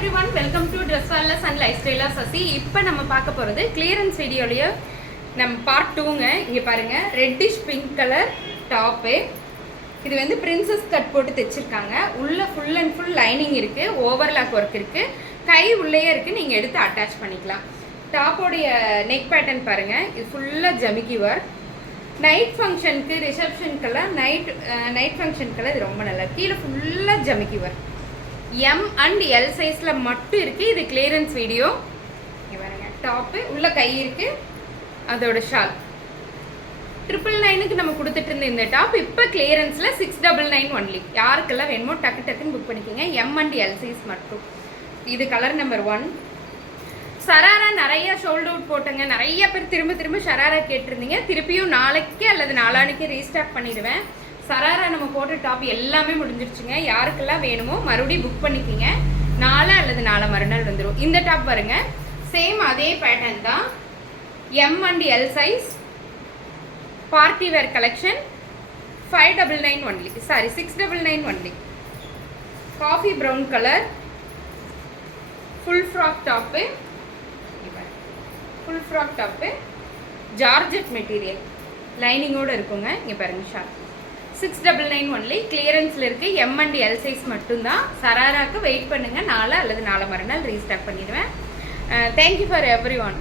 everyone, welcome to Dresswellers and Lifestyle Sasi. இப்போ நம்ம பார்க்க போறது clearance வீடியோலயே நம்ம பார்ட் 2ங்க. இங்க பாருங்க, ரெட்டிஷ் பிங்க் கலர் டாப். இது வந்து பிரின்சஸ் கட் போட்டு தைச்சிருக்காங்க. உள்ள full and full லைனிங் இருக்கு, ஓவர்லாக் வர்க் இருக்கு, கை உள்ளேயே இருக்கு, நீங்க எடுத்து அட்டாச் பண்ணிக்கலாம். டாப்போடைய நெக் பேட்டர்ன் பாருங்க, இது ஃபுல்லா ஜமிக்கி வர்க். நைட் ஃபங்க்ஷனுக்கு ரிசப்ஷனுக்கெல்லாம் நைட் ஃபங்க்ஷனுக்கெல்லாம் இது ரொம்ப நல்லா. கீழே ஃபுல்லாக ஜமிக்கி வர்க். M and L சைஸில் மட்டும் இருக்குது. இது கிளியரன்ஸ் வீடியோ. இங்கே பாருங்க, டாப்பு உள்ள கை இருக்குது, அதோட ஷால் 999க்கு நம்ம கொடுத்துட்டு இருந்த இந்த டாப் இப்போ கிளியரன்ஸில் 699 ஒன்லி. யாருக்கெல்லாம் வேணுமோ டக்கு டக்குன்னு புக் பண்ணிக்கோங்க. M and L சைஸ் மட்டும். இது கலர் நம்பர் 1. சராரா நிறைய ஷோல்ட் அவுட் போட்டங்க. நிறைய பேர் திரும்ப ஷராரா கேட்டிருந்தீங்க. திருப்பியும் நாளைக்கு அல்லது நாளானிக்கு ரீஸ்டாக் பண்ணிடுவேன். சராரா நம்ம போட்ட டாப் எல்லாமே முடிஞ்சிருச்சுங்க. யாருக்கெல்லாம் வேணுமோ மறுபடியும் புக் பண்ணிக்கிங்க. நாளை அல்லது நாளை மறுநாள் வந்துடும். இந்த டாப் பாருங்க, சேம் அதே பேட்டர்ன் தான். M and L size, party wear collection. 599 only, sorry 699 only. Coffee brown colour, full frock top. Full frock top, georgette material, லைனிங்கோடு இருக்குங்க. இங்கே பாருங்க, ஷார்ட் 699 ஒன்லி. கிளியரன்ஸில் இருக்குது. M and L சைஸ் மட்டும்தான். சராராக்கு வெயிட் பண்ணுங்கள். நாளை அல்லது நாளை மறுநாள் ரீஸ்டாக் பண்ணிடுவேன். Thank you for every one.